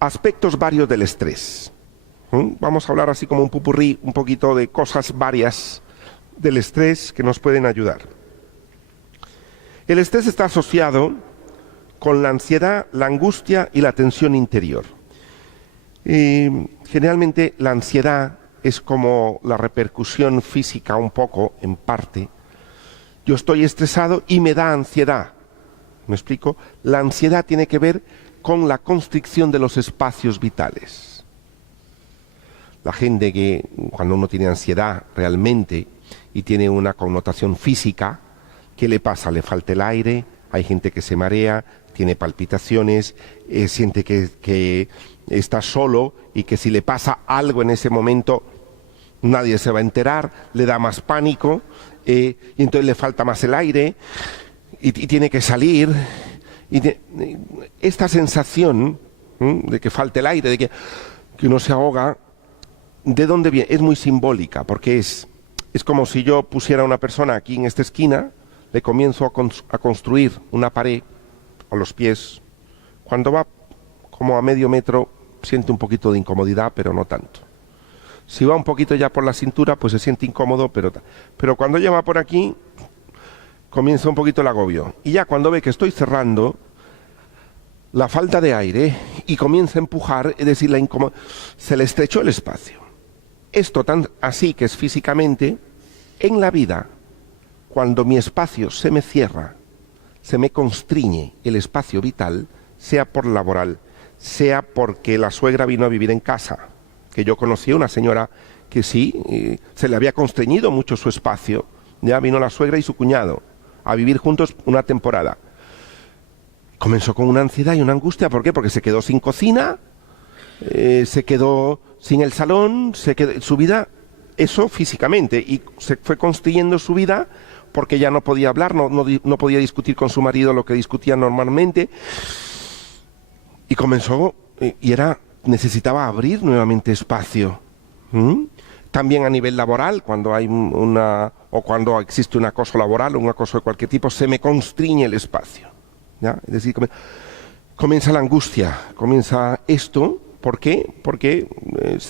aspectos varios del estrés. Vamos a hablar así como un popurrí, un poquito de cosas varias del estrés que nos pueden ayudar. El estrés está asociado con la ansiedad, la angustia y la tensión interior. Generalmente la ansiedad es como la repercusión física un poco, en parte. Yo estoy estresado y me da ansiedad. ¿Me explico? La ansiedad tiene que ver con la constricción de los espacios vitales. La gente que cuando uno tiene ansiedad realmente y tiene una connotación física, ¿qué le pasa? Le falta el aire, hay gente que se marea, tiene palpitaciones, siente que está solo y que si le pasa algo en ese momento nadie se va a enterar, le da más pánico y entonces le falta más el aire y tiene que salir. Esta sensación de que falta el aire, de que uno se ahoga, ¿de dónde viene? Es muy simbólica, porque es como si yo pusiera a una persona aquí en esta esquina, le comienzo a construir una pared a los pies. Cuando va como a medio metro siente un poquito de incomodidad, pero no tanto. Si va un poquito ya por la cintura, pues se siente incómodo, pero cuando ya va por aquí, comienza un poquito el agobio. Y ya cuando ve que estoy cerrando, la falta de aire y comienza a empujar, es decir, se le estrechó el espacio. Esto tan así que es físicamente, en la vida, cuando mi espacio se me cierra, se me constriñe el espacio vital, sea por laboral, sea porque la suegra vino a vivir en casa, que yo conocí a una señora que sí, se le había constreñido mucho su espacio, ya vino la suegra y su cuñado a vivir juntos una temporada. Comenzó con una ansiedad y una angustia, ¿por qué? Porque se quedó sin cocina, se quedó sin el salón, su vida, eso físicamente, y se fue construyendo su vida porque ya no podía hablar, no podía discutir con su marido lo que discutía normalmente, y comenzó, necesitaba abrir nuevamente espacio. También a nivel laboral, cuando hay cuando existe un acoso laboral o un acoso de cualquier tipo, se me constriñe el espacio, ¿ya? Es decir, comienza la angustia, comienza esto. ¿Por qué? Porque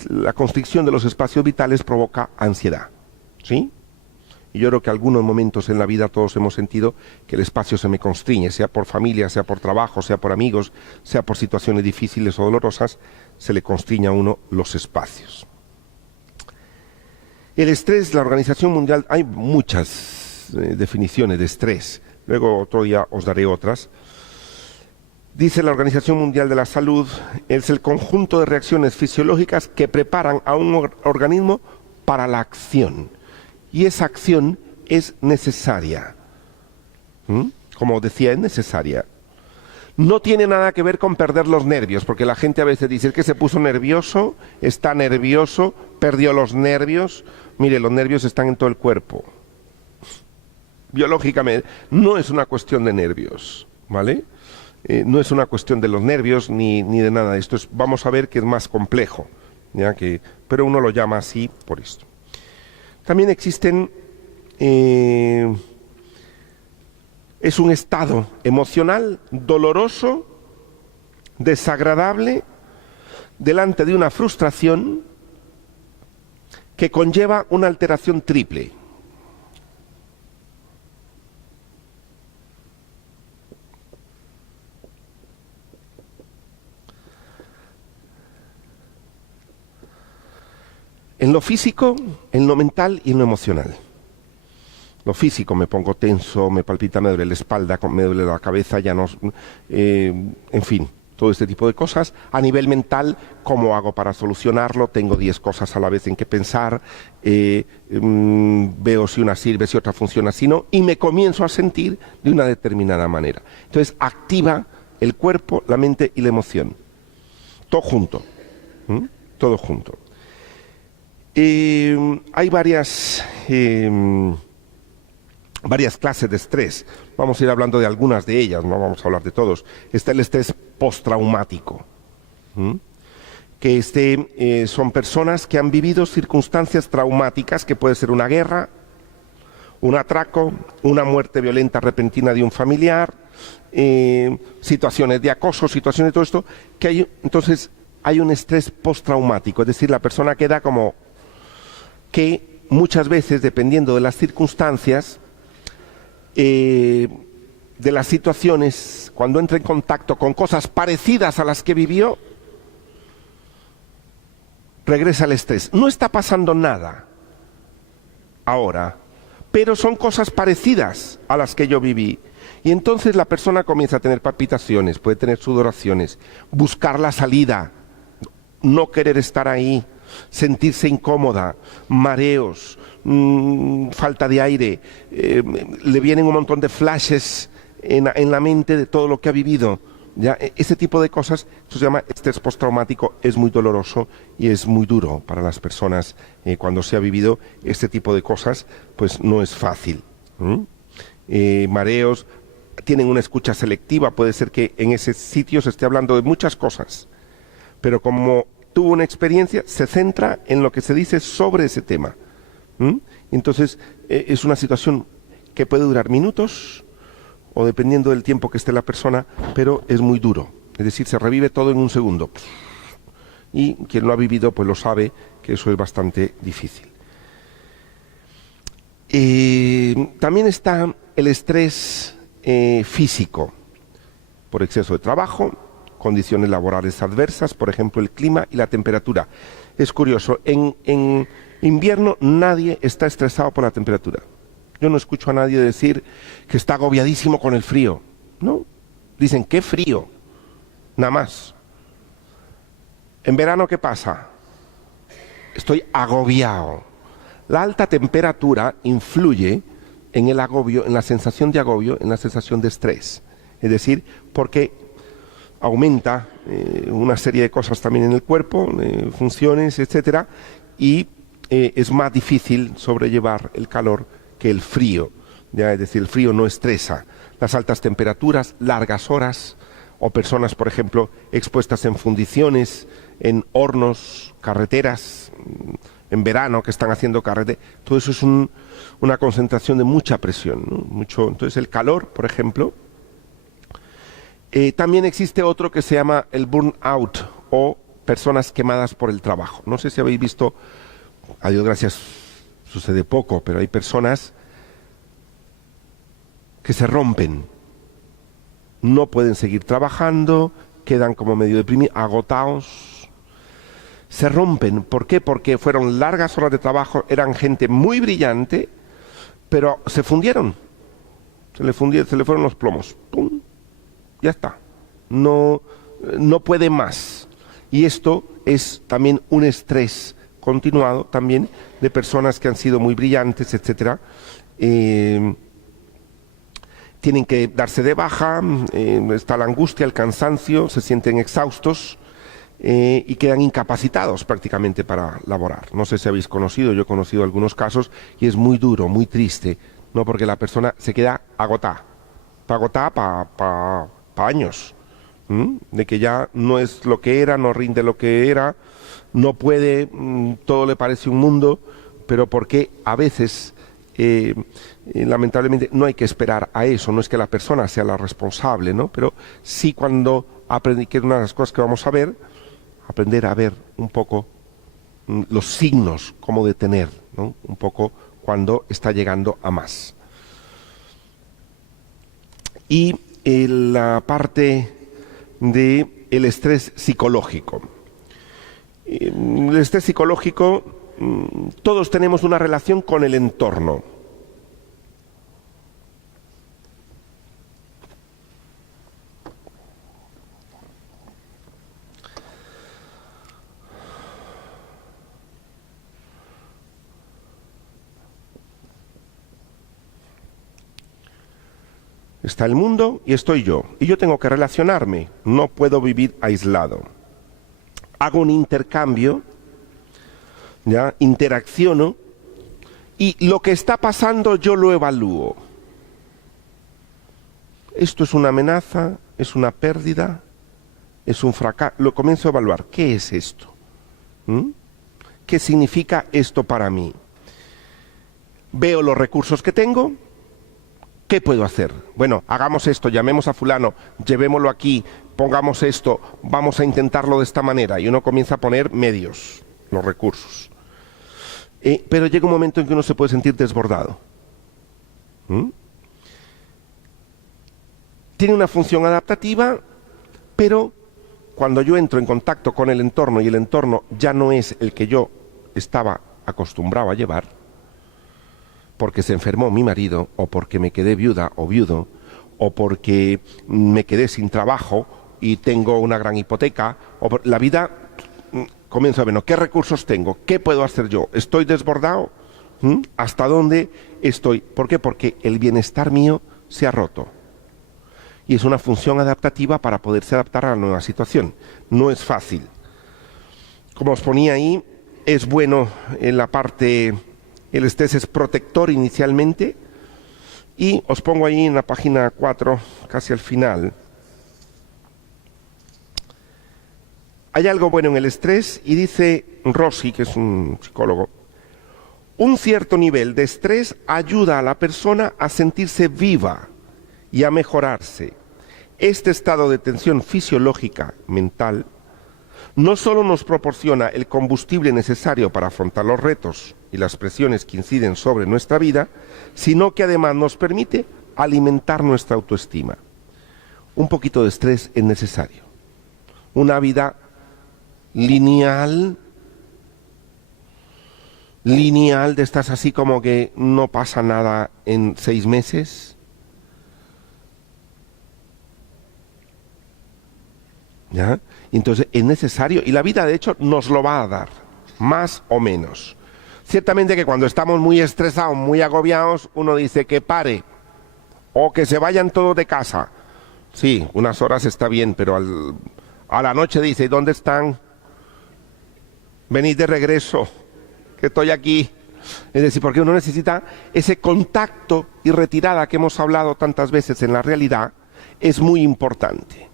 la constricción de los espacios vitales provoca ansiedad, ¿sí? Y yo creo que algunos momentos en la vida todos hemos sentido que el espacio se me constriñe, sea por familia, sea por trabajo, sea por amigos, sea por situaciones difíciles o dolorosas, se le constriñe a uno los espacios. El estrés, la Organización Mundial, hay muchas definiciones de estrés, luego otro día os daré otras. Dice la Organización Mundial de la Salud, es el conjunto de reacciones fisiológicas que preparan a un organismo para la acción. Y esa acción es necesaria. Como decía, es necesaria. No tiene nada que ver con perder los nervios, porque la gente a veces dice que se puso nervioso, está nervioso, perdió los nervios. Mire, los nervios están en todo el cuerpo. Biológicamente, no es una cuestión de nervios, ¿vale? No es una cuestión de los nervios ni de nada de esto. Vamos a ver que es más complejo, ¿ya? Pero uno lo llama así por esto. También existen... es un estado emocional doloroso, desagradable, delante de una frustración que conlleva una alteración triple. En lo físico, en lo mental y en lo emocional. Lo físico, me pongo tenso, me palpita, me duele la espalda, me duele la cabeza, en fin, todo este tipo de cosas. A nivel mental, ¿cómo hago para solucionarlo? Tengo 10 cosas a la vez en que pensar, veo si una sirve, si otra funciona, si no, y me comienzo a sentir de una determinada manera. Entonces, activa el cuerpo, la mente y la emoción. Todo junto. Todo junto. Hay varias clases de estrés. Vamos a ir hablando de algunas de ellas, no vamos a hablar de todos. Está el estrés postraumático, que son personas que han vivido circunstancias traumáticas, que puede ser una guerra, un atraco, una muerte violenta repentina de un familiar, situaciones de acoso, situaciones de todo esto, entonces hay un estrés postraumático, es decir, la persona queda como que muchas veces, dependiendo de las circunstancias, de las situaciones, cuando entra en contacto con cosas parecidas a las que vivió, regresa el estrés. No está pasando nada ahora, pero son cosas parecidas a las que yo viví. Y entonces la persona comienza a tener palpitaciones, puede tener sudoraciones, buscar la salida, no querer estar ahí, sentirse incómoda, mareos, falta de aire, le vienen un montón de flashes en la mente de todo lo que ha vivido. Ya, ese tipo de cosas, eso se llama estrés postraumático, es muy doloroso y es muy duro para las personas. Cuando se ha vivido este tipo de cosas, pues no es fácil. Mareos, tienen una escucha selectiva, puede ser que en ese sitio se esté hablando de muchas cosas, pero como tuvo una experiencia, se centra en lo que se dice sobre ese tema. Entonces, es una situación que puede durar minutos, o dependiendo del tiempo que esté la persona, pero es muy duro. Es decir, se revive todo en un segundo. Y quien lo ha vivido, pues lo sabe que eso es bastante difícil. También está el estrés físico, por exceso de trabajo, condiciones laborales adversas, por ejemplo, el clima y la temperatura. Es curioso, en invierno nadie está estresado por la temperatura. Yo no escucho a nadie decir que está agobiadísimo con el frío. No, dicen, qué frío, nada más. En verano, ¿qué pasa? Estoy agobiado. La alta temperatura influye en el agobio, en la sensación de agobio, en la sensación de estrés. Es decir, porque aumenta una serie de cosas también en el cuerpo, funciones, etcétera, y es más difícil sobrellevar el calor que el frío. Ya, es decir, el frío no estresa. Las altas temperaturas, largas horas, o personas, por ejemplo, expuestas en fundiciones, en hornos, carreteras, en verano que están haciendo carretera, todo eso es una concentración de mucha presión, ¿no? Entonces el calor, por ejemplo. También existe otro que se llama el burnout, o personas quemadas por el trabajo. No sé si habéis visto, a Dios gracias, sucede poco, pero hay personas que se rompen, no pueden seguir trabajando, quedan como medio deprimidos, agotados, se rompen. ¿Por qué? Porque fueron largas horas de trabajo, eran gente muy brillante, pero se fundieron, se le fueron los plomos, ¡pum! Ya está, no puede más. Y esto es también un estrés continuado también de personas que han sido muy brillantes, etcétera. Tienen que darse de baja, está la angustia, el cansancio, se sienten exhaustos y quedan incapacitados prácticamente para laborar. No sé si habéis conocido, yo he conocido algunos casos y es muy duro, muy triste, ¿no? Porque la persona se queda agotada para años, de que ya no es lo que era, no rinde lo que era, no puede, todo le parece un mundo, pero porque a veces, lamentablemente, no hay que esperar a eso, no es que la persona sea la responsable, ¿no? Pero sí cuando que es una de las cosas que vamos a ver, aprender a ver un poco los signos, cómo detener, ¿no? Un poco cuando está llegando a más. Y la parte del estrés psicológico. El estrés psicológico, todos tenemos una relación con el entorno. Está el mundo y estoy yo. Y yo tengo que relacionarme. No puedo vivir aislado. Hago un intercambio, ¿ya? Interacciono y lo que está pasando yo lo evalúo. Esto es una amenaza, es una pérdida, es un fracaso. Lo comienzo a evaluar. ¿Qué es esto? ¿Qué significa esto para mí? Veo los recursos que tengo, ¿Qué puedo hacer? Bueno, hagamos esto, llamemos a fulano, llevémoslo aquí, pongamos esto, vamos a intentarlo de esta manera. Y uno comienza a poner medios, los recursos. Pero llega un momento en que uno se puede sentir desbordado. Tiene una función adaptativa, pero cuando yo entro en contacto con el entorno y el entorno ya no es el que yo estaba acostumbrado a llevar, porque se enfermó mi marido, o porque me quedé viuda o viudo, o porque me quedé sin trabajo y tengo una gran hipoteca, la vida comienza a ver, ¿no? ¿Qué recursos tengo? ¿Qué puedo hacer yo? ¿Estoy desbordado? ¿Hasta dónde estoy? ¿Por qué? Porque el bienestar mío se ha roto. Y es una función adaptativa para poderse adaptar a la nueva situación. No es fácil. Como os ponía ahí, es bueno en la parte, el estrés es protector inicialmente, y os pongo ahí en la página 4, casi al final. Hay algo bueno en el estrés, y dice Rossi, que es un psicólogo, un cierto nivel de estrés ayuda a la persona a sentirse viva y a mejorarse. Este estado de tensión fisiológica mental no solo nos proporciona el combustible necesario para afrontar los retos y las presiones que inciden sobre nuestra vida, sino que además nos permite alimentar nuestra autoestima. Un poquito de estrés es necesario. Una vida lineal de estas así como que no pasa nada en 6 meses. ¿Ya? Entonces es necesario, y la vida de hecho nos lo va a dar, más o menos. Ciertamente que cuando estamos muy estresados, muy agobiados, uno dice que pare, o que se vayan todos de casa. Sí, unas horas está bien, pero a la noche dice, ¿dónde están? Venid de regreso, que estoy aquí. Es decir, porque uno necesita ese contacto y retirada que hemos hablado tantas veces en la realidad, es muy importante.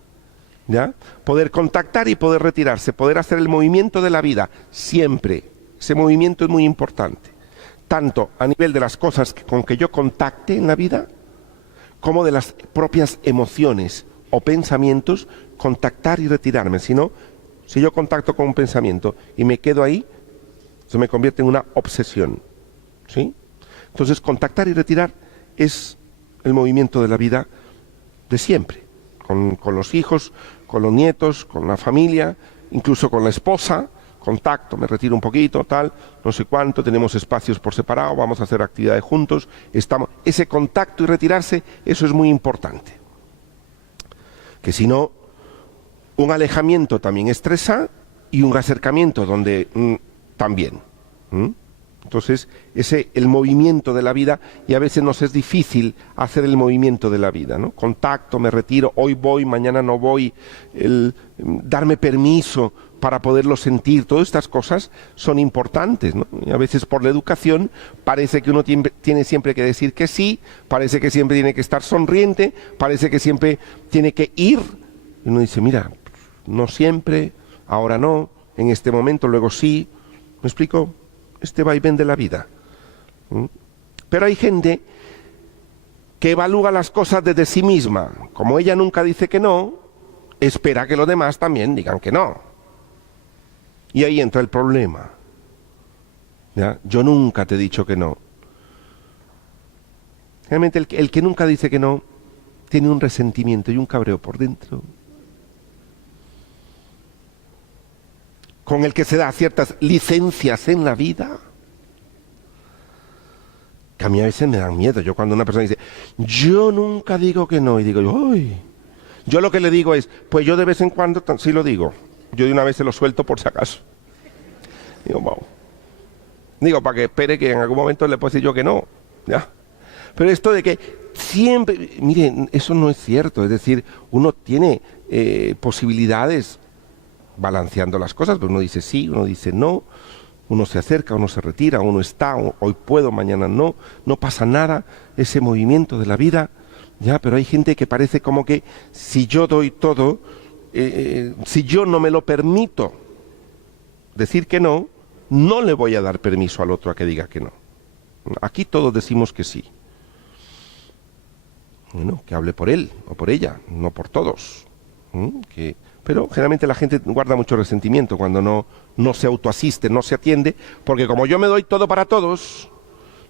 ¿Ya? Poder contactar y poder retirarse, poder hacer el movimiento de la vida, siempre. Ese movimiento es muy importante, tanto a nivel de las cosas con que yo contacte en la vida, como de las propias emociones o pensamientos, contactar y retirarme. Si no, si yo contacto con un pensamiento y me quedo ahí, se me convierte en una obsesión. ¿Sí? Entonces, contactar y retirar es el movimiento de la vida de siempre. Con los hijos, con los nietos, con la familia, incluso con la esposa, contacto, me retiro un poquito, tal, no sé cuánto, tenemos espacios por separado, vamos a hacer actividades juntos, ese contacto y retirarse, eso es muy importante. Que si no, un alejamiento también estresa, y un acercamiento donde también. Entonces, el movimiento de la vida, y a veces nos es difícil hacer el movimiento de la vida, ¿no? Contacto, me retiro, hoy voy, mañana no voy, darme permiso para poderlo sentir, todas estas cosas son importantes, ¿no? Y a veces por la educación parece que uno tiene siempre que decir que sí, parece que siempre tiene que estar sonriente, parece que siempre tiene que ir. Y uno dice, mira, no siempre, ahora no, en este momento, luego sí. ¿Me explico? Este vaivén de la vida. Pero hay gente que evalúa las cosas desde sí misma. Como ella nunca dice que no, espera que los demás también digan que no. Y ahí entra el problema. ¿Ya? Yo nunca te he dicho que no. Realmente el que nunca dice que no tiene un resentimiento y un cabreo por dentro, con el que se da ciertas licencias en la vida, que a mí a veces me dan miedo. Yo cuando una persona dice, yo nunca digo que no, y digo, uy, yo lo que le digo es, pues yo de vez en cuando sí lo digo, yo de una vez se lo suelto por si acaso. Digo, wow. Digo, para que espere que en algún momento le pueda decir yo que no, ¿ya? Pero esto de que siempre, miren, eso no es cierto, es decir, uno tiene posibilidades balanceando las cosas, pero uno dice sí, uno dice no, uno se acerca, uno se retira, uno está, hoy puedo, mañana no, no pasa nada, ese movimiento de la vida, ya, pero hay gente que parece como que si yo doy todo, si yo no me lo permito decir que no, no le voy a dar permiso al otro a que diga que no. Aquí todos decimos que sí. bueno, que hable por él o por ella, no por todos. Pero generalmente la gente guarda mucho resentimiento cuando no se autoasiste, no se atiende, porque como yo me doy todo para todos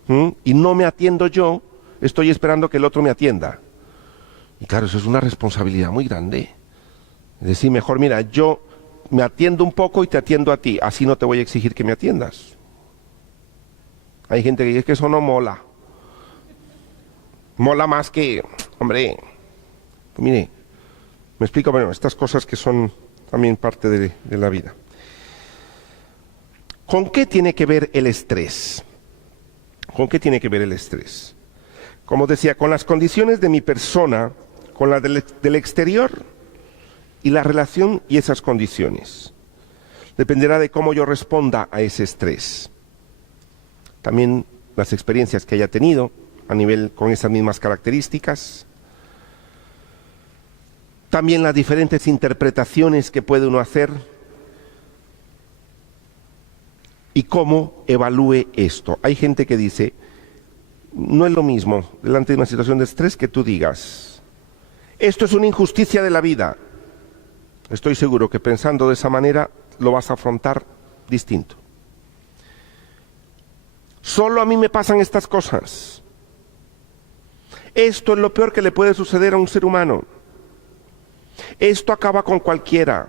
y no me atiendo yo, estoy esperando que el otro me atienda. Y claro, eso es una responsabilidad muy grande. Es decir, mejor, mira, yo me atiendo un poco y te atiendo a ti, así no te voy a exigir que me atiendas. Hay gente que dice que eso no mola. Mola más que, hombre, pues mire, me explico, bueno, estas cosas que son también parte de la vida. ¿Con qué tiene que ver el estrés? ¿Con qué tiene que ver el estrés? Como decía, con las condiciones de mi persona, con las del exterior y la relación y esas condiciones. Dependerá de cómo yo responda a ese estrés. También las experiencias que haya tenido a nivel con esas mismas características. También las diferentes interpretaciones que puede uno hacer y cómo evalúe esto. Hay gente que dice, no es lo mismo delante de una situación de estrés que tú digas, esto es una injusticia de la vida. Estoy seguro que pensando de esa manera lo vas a afrontar distinto. Solo a mí me pasan estas cosas. Esto es lo peor que le puede suceder a un ser humano. Esto acaba con cualquiera.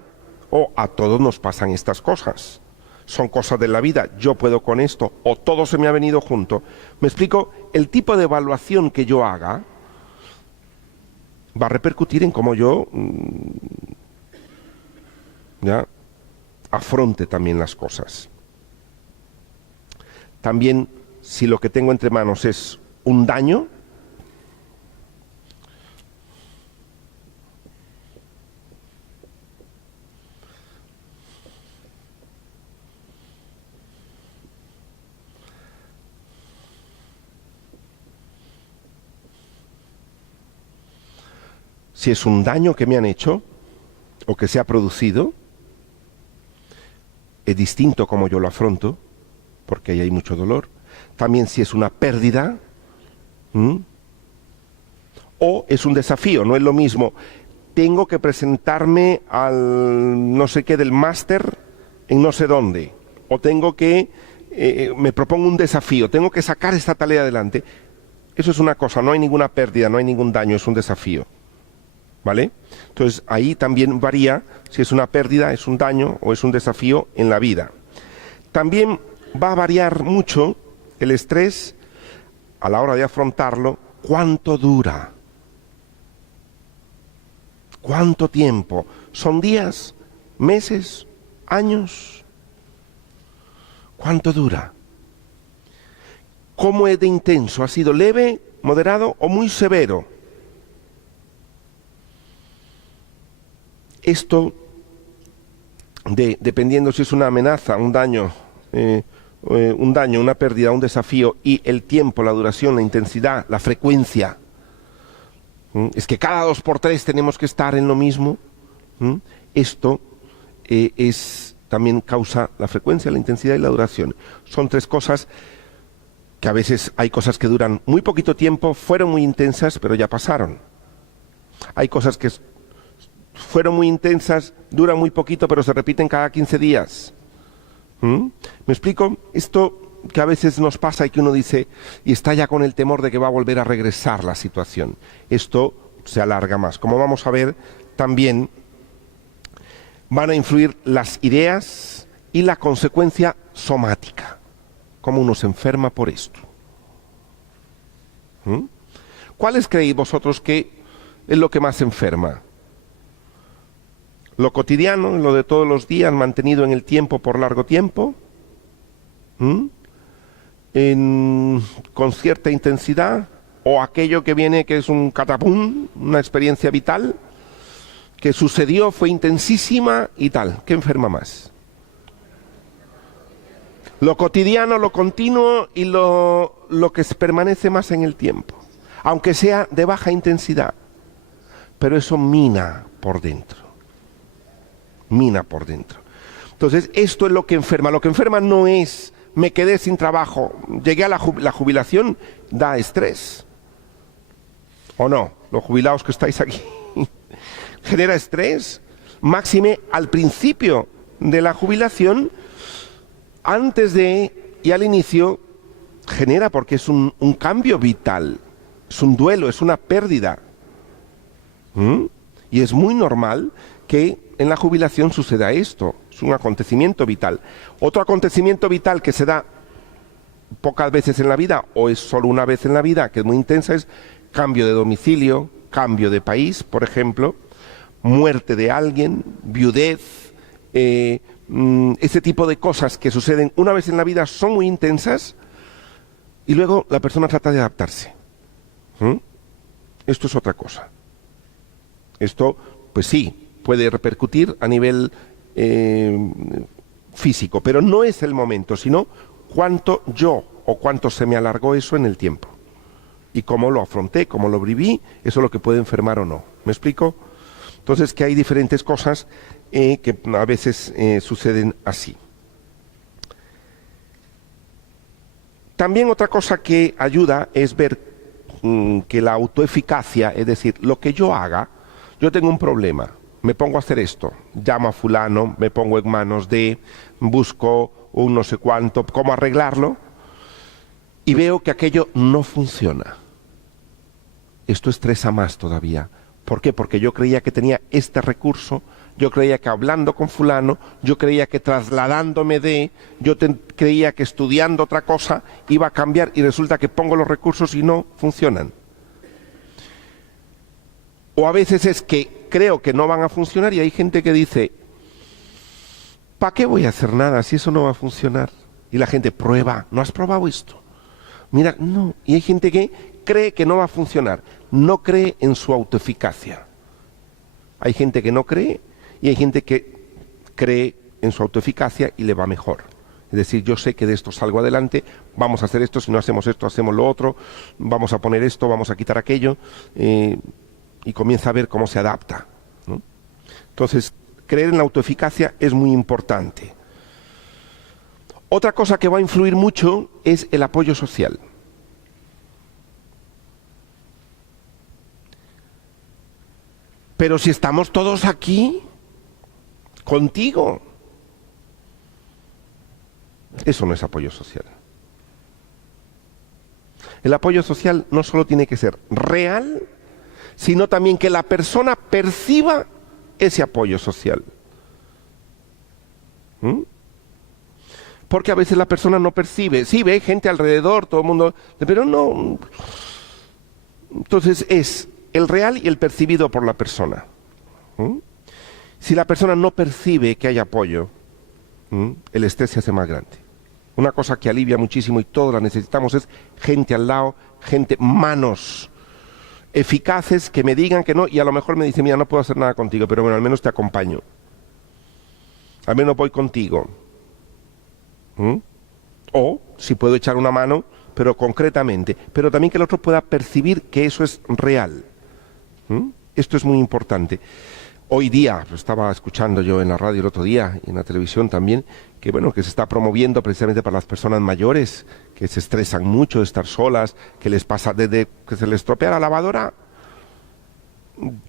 O a todos nos pasan estas cosas. Son cosas de la vida. Yo puedo con esto. O todo se me ha venido junto. Me explico, el tipo de evaluación que yo haga va a repercutir en cómo yo afronte también las cosas. También, si lo que tengo entre manos es un daño, si es un daño que me han hecho o que se ha producido, es distinto como yo lo afronto, porque ahí hay mucho dolor. También si es una pérdida, o es un desafío. No es lo mismo, tengo que presentarme al no sé qué del máster en no sé dónde, o tengo que, me propongo un desafío, tengo que sacar esta tarea adelante. Eso es una cosa, no hay ninguna pérdida, no hay ningún daño, es un desafío. ¿Vale? Entonces ahí también varía si es una pérdida, es un daño o es un desafío en la vida. También va a variar mucho el estrés a la hora de afrontarlo, cuánto dura, cuánto tiempo, son días, meses, años, cuánto dura, cómo es de intenso, ha sido leve, moderado o muy severo. Esto, dependiendo si es una amenaza, un daño, una pérdida, un desafío, y el tiempo, la duración, la intensidad, la frecuencia. Es que cada 2x3 tenemos que estar en lo mismo. Esto también causa la frecuencia, la intensidad y la duración. Son tres cosas que a veces hay cosas que duran muy poquito tiempo, fueron muy intensas, pero ya pasaron. Hay cosas que fueron muy intensas, duran muy poquito, pero se repiten cada 15 días. ¿Me explico? Esto que a veces nos pasa y que uno dice, y está ya con el temor de que va a volver a regresar la situación. Esto se alarga más. Como vamos a ver, también van a influir las ideas y la consecuencia somática. Cómo uno se enferma por esto. ¿Cuáles creéis vosotros que es lo que más enferma? Lo cotidiano, lo de todos los días, mantenido en el tiempo por largo tiempo, con cierta intensidad, o aquello que viene que es un catapum, una experiencia vital, que sucedió, fue intensísima y tal. ¿Qué enferma más? Lo cotidiano, lo continuo y lo que permanece más en el tiempo, aunque sea de baja intensidad, pero eso mina por dentro. Mina por dentro. Entonces, esto es lo que enferma. Lo que enferma no es, me quedé sin trabajo, llegué a la jubilación, da estrés. ¿O no? Los jubilados que estáis aquí. Genera estrés, máxime al principio de la jubilación, antes de y al inicio, genera porque es un cambio vital, es un duelo, es una pérdida. Y es muy normal que en la jubilación suceda esto, es un acontecimiento vital. Otro acontecimiento vital que se da pocas veces en la vida, o es solo una vez en la vida, que es muy intensa, es cambio de domicilio, cambio de país, por ejemplo, muerte de alguien, viudez, ese tipo de cosas que suceden una vez en la vida son muy intensas y luego la persona trata de adaptarse. Esto es otra cosa. Esto, pues sí, puede repercutir a nivel físico, pero no es el momento, sino cuánto yo o cuánto se me alargó eso en el tiempo. Y cómo lo afronté, cómo lo viví, eso es lo que puede enfermar o no. ¿Me explico? Entonces, que hay diferentes cosas que a veces suceden así. También otra cosa que ayuda es ver que la autoeficacia, es decir, lo que yo haga, yo tengo un problema, me pongo a hacer esto, llamo a fulano, me pongo en manos de, busco un no sé cuánto, cómo arreglarlo, y veo que aquello no funciona. Esto estresa más todavía. ¿Por qué? Porque yo creía que tenía este recurso, yo creía que hablando con fulano, yo creía que trasladándome creía que estudiando otra cosa iba a cambiar y resulta que pongo los recursos y no funcionan. O a veces es que creo que no van a funcionar y hay gente que dice, ¿para qué voy a hacer nada si eso no va a funcionar? Y la gente prueba, ¿no has probado esto? Mira, no. Y hay gente que cree que no va a funcionar, no cree en su autoeficacia. Hay gente que no cree y hay gente que cree en su autoeficacia y le va mejor. Es decir, yo sé que de esto salgo adelante, vamos a hacer esto, si no hacemos esto, hacemos lo otro, vamos a poner esto, vamos a quitar aquello, y comienza a ver cómo se adapta, ¿no? Entonces, creer en la autoeficacia es muy importante. Otra cosa que va a influir mucho es el apoyo social. Pero si estamos todos aquí, contigo, eso no es apoyo social. El apoyo social no solo tiene que ser real, sino también que la persona perciba ese apoyo social. Porque a veces la persona no percibe, sí ve gente alrededor, todo el mundo, pero no. Entonces es el real y el percibido por la persona. Si la persona no percibe que hay apoyo, el estrés se hace más grande. Una cosa que alivia muchísimo y todos la necesitamos es gente al lado, manos eficaces que me digan que no, y a lo mejor me dicen, mira, no puedo hacer nada contigo, pero bueno, al menos te acompaño. Al menos voy contigo. O, si puedo echar una mano, pero concretamente, pero también que el otro pueda percibir que eso es real. Esto es muy importante. Hoy día, estaba escuchando yo en la radio el otro día y en la televisión también, que bueno, que se está promoviendo precisamente para las personas mayores, que se estresan mucho de estar solas, que les pasa desde que se les estropea la lavadora,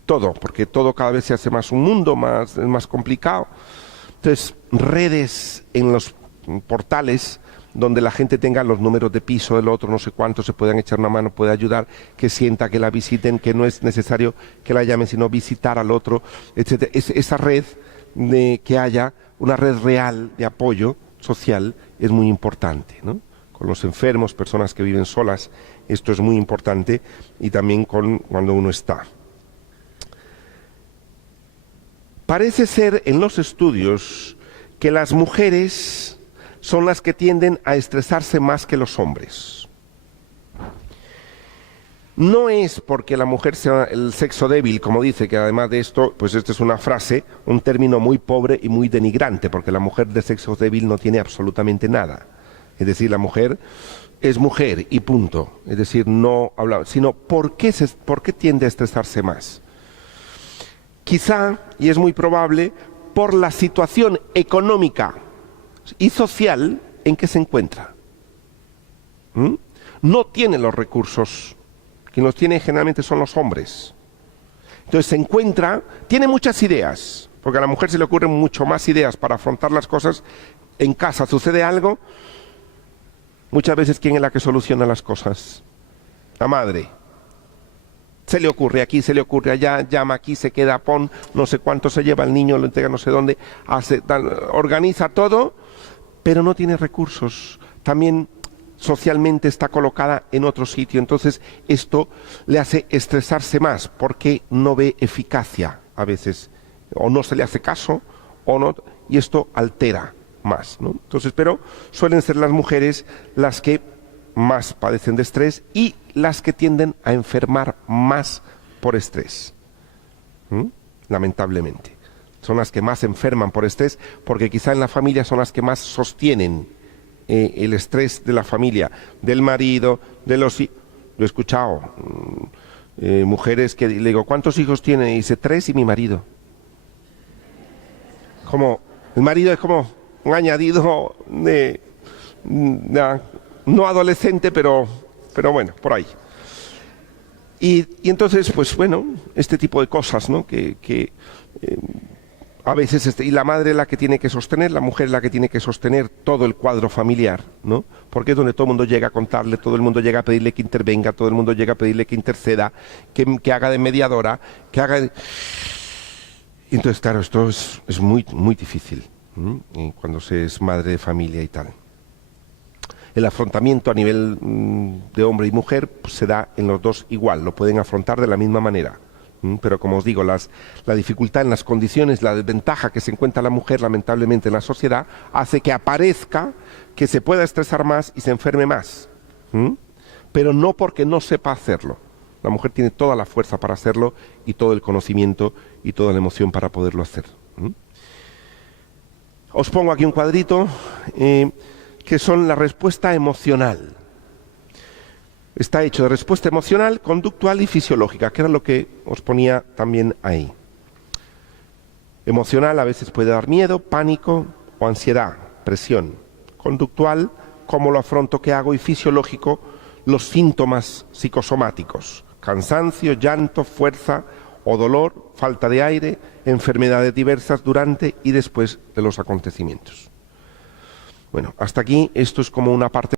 todo, porque todo cada vez se hace más un mundo, más complicado. Entonces, redes en los portales donde la gente tenga los números de piso del otro, no sé cuánto, se puedan echar una mano, puede ayudar, que sienta que la visiten, que no es necesario que la llamen, sino visitar al otro, etc. Esa red que haya, una red real de apoyo social, es muy importante, ¿no? Con los enfermos, personas que viven solas, esto es muy importante, y también cuando uno está. Parece ser en los estudios que las mujeres son las que tienden a estresarse más que los hombres. No es porque la mujer sea el sexo débil, como dice, que además de esto, pues esta es una frase, un término muy pobre y muy denigrante, porque la mujer de sexo débil no tiene absolutamente nada. Es decir, la mujer es mujer y punto. Es decir, no habla, sino ¿por qué tiende a estresarse más? Quizá, y es muy probable, por la situación económica y social en que se encuentra. No tiene los recursos Quien los tiene generalmente son los hombres. Entonces se encuentra, tiene muchas ideas, porque a la mujer se le ocurren mucho más ideas para afrontar las cosas. En casa sucede algo, muchas veces ¿quién es la que soluciona las cosas? La madre. Se le ocurre aquí, se le ocurre allá, llama aquí, se queda, pon, no sé cuánto se lleva el niño, lo entrega no sé dónde, hace, organiza todo, pero no tiene recursos. También socialmente está colocada en otro sitio, entonces esto le hace estresarse más porque no ve eficacia a veces, o no se le hace caso, o no, y esto altera más, ¿no? Entonces, pero suelen ser las mujeres las que más padecen de estrés y las que tienden a enfermar más por estrés. Lamentablemente. Son las que más enferman por estrés porque quizá en la familia son las que más sostienen el estrés de la familia, del marido, de los hijos. Yo he escuchado mujeres que le digo, ¿cuántos hijos tiene? Y dice, 3 y mi marido. Como, el marido es como un añadido de no adolescente, pero bueno, por ahí. Y entonces, pues bueno, este tipo de cosas, ¿no? Que a veces, y la madre es la que tiene que sostener, la mujer es la que tiene que sostener todo el cuadro familiar, ¿no? Porque es donde todo el mundo llega a contarle, todo el mundo llega a pedirle que intervenga, todo el mundo llega a pedirle que interceda, que haga de mediadora, que haga de... Y entonces, claro, esto es muy, muy difícil, cuando se es madre de familia y tal. El afrontamiento a nivel de hombre y mujer pues, se da en los dos igual, lo pueden afrontar de la misma manera. Pero como os digo, la dificultad en las condiciones, la desventaja que se encuentra la mujer lamentablemente en la sociedad, hace que aparezca, que se pueda estresar más y se enferme más. Pero no porque no sepa hacerlo. La mujer tiene toda la fuerza para hacerlo y todo el conocimiento y toda la emoción para poderlo hacer. Os pongo aquí un cuadrito que son la respuesta emocional. Está hecho de respuesta emocional, conductual y fisiológica, que era lo que os ponía también ahí. Emocional a veces puede dar miedo, pánico o ansiedad, presión. Conductual, cómo lo afronto, qué hago, y fisiológico, los síntomas psicosomáticos. Cansancio, llanto, fuerza o dolor, falta de aire, enfermedades diversas durante y después de los acontecimientos. Bueno, hasta aquí esto es como una parte